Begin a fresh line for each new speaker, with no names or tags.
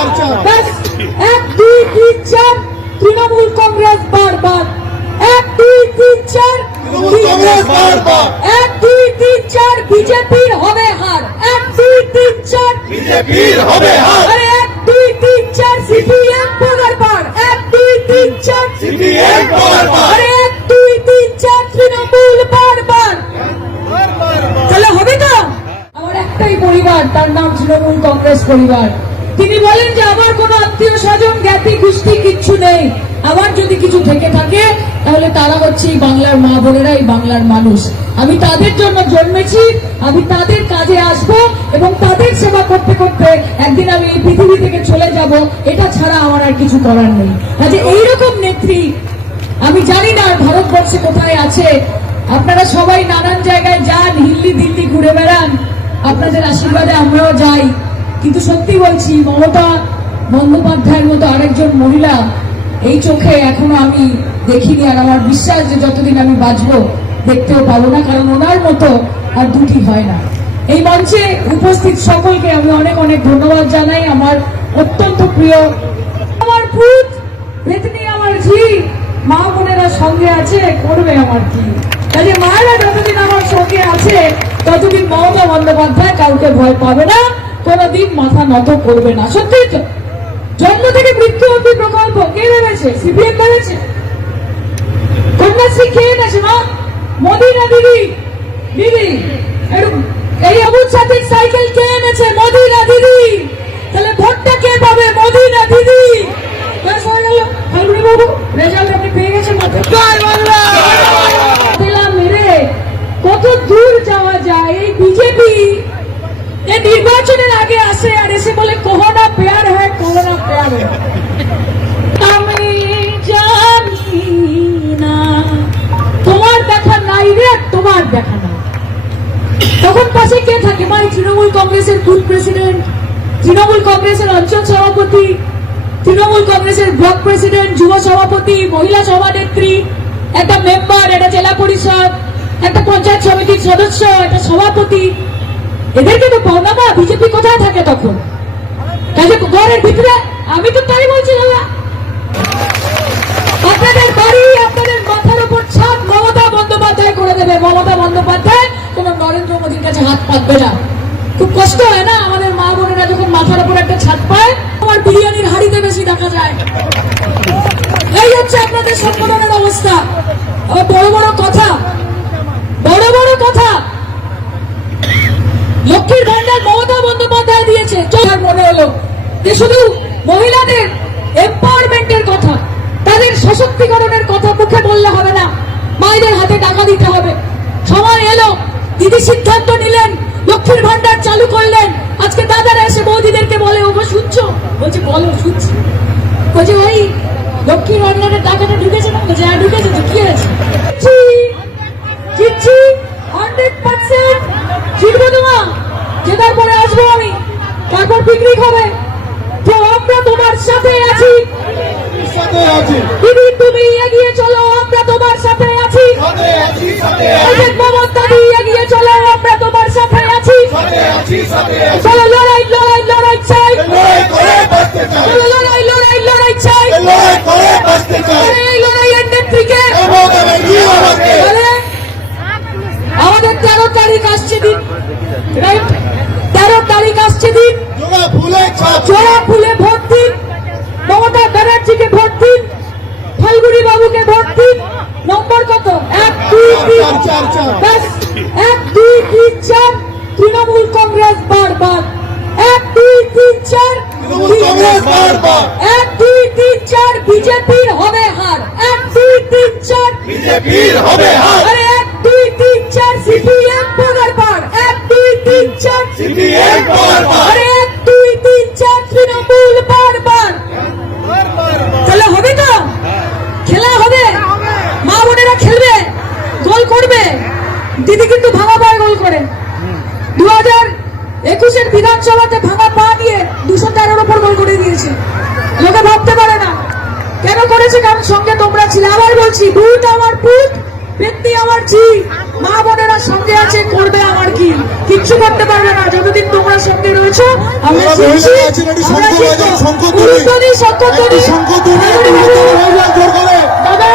চার চার
এক দুই তিন চার তৃণমূল কংগ্রেস বারবার। এক দুই তিন চার
কংগ্রেস বারবার।
এক দুই তিন চার বিজেপির হবে হার। এক দুই তিন চার
বিজেপির হবে হার।
আরে এক দুই তিন চার সিপিএম বারবার। এক দুই তিন চার
সিপিএম বারবার।
আরে এক দুই তিন চার তৃণমূল বারবার। তাহলে হবে তো? আমার একটাই পরিবার তার নাম তৃণমূল কংগ্রেস পরিবার। তিনি বলেন যে আমার কোনো আত্মীয় স্বজন, জ্ঞাতি গোষ্ঠী কিচ্ছু নেই। আমার যদি কিছু থেকে থাকে, তাহলে তারা হচ্ছে এই বাংলার মা বোনেরা, এই বাংলার মানুষ। আমি তাদের জন্য জন্মেছি, আমি তাদের কাজে আসব এবং তাদের সেবা করতে করতে একদিন আমি এই পৃথিবী থেকে চলে যাব। এটা ছাড়া আমার আর কিছু করার নেই। কাজে এইরকম নেত্রী, আমি জানি না ভারতবর্ষে কোথায় আছে। আপনারা সবাই নানান জায়গায় যান, হিল্লি দিল্লি ঘুরে বেড়ান। আপনাদের আশীর্বাদে আমরাও যাই। কিন্তু সত্যি বলছি, মমতা বন্দ্যোপাধ্যায়ের মতো আরেকজন মহিলা এই চোখে এখনও আমি দেখিনি আর আমার বিশ্বাস যে যতদিন আমি বাঁচবো দেখতেও পাবো না, কারণ ওনার মতো আর দুটি হয় না। এই মঞ্চে উপস্থিত সকলকে আমি অনেক অনেক ধন্যবাদ জানাই। আমার অত্যন্ত প্রিয় আমার ভূত পেতনি আমার ঝি, মা বোনেরা সঙ্গে আছে, করবে আমার কি? কাজে মায়েরা যতদিন আমার সঙ্গে আছে, ততদিন মমতা বন্দ্যোপাধ্যায় কাউকে ভয় পাবে না। কোনোদিন মাথা নত করবে না। সত্যি তো? জন্ম থেকে মৃত্যু অব্দি প্রকল্প কে ভেবেছে? সিপিএম ভেবেছে? কন্যাশ্রী কে এনেছে মা মোদি না দিদি? দিদি এই অবুজ সাইকেল কে এনেছে মোদি না দিদি তাহলে ভোটটা কে পাবে মোদি না দিদি ব্যাস হয়ে গেল ফাল্গুনি বাবু রেজাল্ট আপনি পেয়ে গেছেন মাত্র জয় বাংলা পেলাম মেরে কত দূর যাওয়া যায় এই বিজেপি এ নির্বাচনের আগে আসে আর এসে বলে কোহনা পেয়ার হ্যাঁ তখন পাশে কে থাকে? মানে তৃণমূল প্রেসিডেন্ট, তৃণমূল কংগ্রেসের অঞ্চল সভাপতি, তৃণমূল কংগ্রেসের ব্লক প্রেসিডেন্ট, যুব সভাপতি, মহিলা সভানেত্রী একটা মেম্বার একটা জেলা পরিষদ, একটা পঞ্চায়েত সমিতির সদস্য, একটা সভাপতি। এদেরকে তো পাওনা না বিজেপি কোথায় থাকে তখন? ঘরের ভিতরে আমি তো তাই বলছি দাদা আপনাদের বাড়ি, আপনাদের মাথার উপর ছাদ, মমতা বন্দ্যোপাধ্যায় করে দেবে। মমতা বন্দ্যোপাধ্যায় কোন নরেন্দ্র মোদীর কাছে হাত পাতবে না। খুব কষ্ট হয় না? আমাদের মা বোনেরা যখন মাথার উপর একটা ছাদ পায়, আমার বিরিয়ানির হাড়িতে বেশি দেখা যায়। এই হচ্ছে আপনাদের সম্বোধনের অবস্থা। আবার বড় বড় কথা। বড় বড় কথা। লক্ষ্মীর ভান্ডার মমতা বন্দ্যোপাধ্যায় দিয়েছে চলার মনে হলো। যে শুধু মহিলাদের এম্পাওয়ারমেন্টের কথা, তাদের সশক্তিকরণের কথা মুখে বললে হবে না। মায়েদের হাতে টাকা দিতে হবে। সময় এলো, দিদি সিদ্ধান্ত নিলেন, লক্ষ্মীর ভান্ডার চালু করলেন। আজকে দাদারা এসে বৌদিদেরকে বলে, ওগো, শুনছো? বলছে, বলো, শুনছি। বলছে, ওই চলো লড়াই লড়াই লড়াই চাই
লড়াই করে বাঁচতে চাই
চলো লড়াই লড়াই লড়াই চাই
লড়াই করে বাঁচতে চাই
এই লড়াইয়ের নেত্রীকে
এবং কি আমাকে
তাহলে আমাদের তেরো তারিখ আসছে দিন। তেরো তারিখ আসছে দিন।
জোড়া ফুলে ছাপ।
জোড়া ফুলে ভোট দিন মমতা ব্যানার্জিকে ভোট দিন ফাল্গুনি বাবুকে ভোট দিন নম্বর কত? এক দুই তিন। বারবার। এক দুই তিন চার বিজেপির হবে হার। এক দুই তিন চার।
বিজেপির হবে হার।
আরে এক দুই তিন চার সিপিএম বারবার এক দুই তিন চার।
সিপিএম বারবার।
আরে এক দুই তিন চার তৃণমূল বারবার। তাহলে হবে তো? খেলা হবে? মা বোনেরা খেলবে? গোল করবে? দিদি কিন্তু ভাঙা পায়ে গোল করে। দু হাজার একুশের বিধানসভাতে ভাঙা পা দিয়ে দুশো তেরোর ওপর গোল করে দিয়েছে। লোকে ভাবতে পারে না। কেন করেছে? কারণ সঙ্গে তোমরা ছিলে। আবার বলছি বুট আমার বুট ব্যক্তি আমার জি মা বোনেরা সঙ্গে আছে করবে আমার কি? কিচ্ছু করতে পারবে না। যতদিন তোমরা সঙ্গে রয়েছো আমরা
দাদা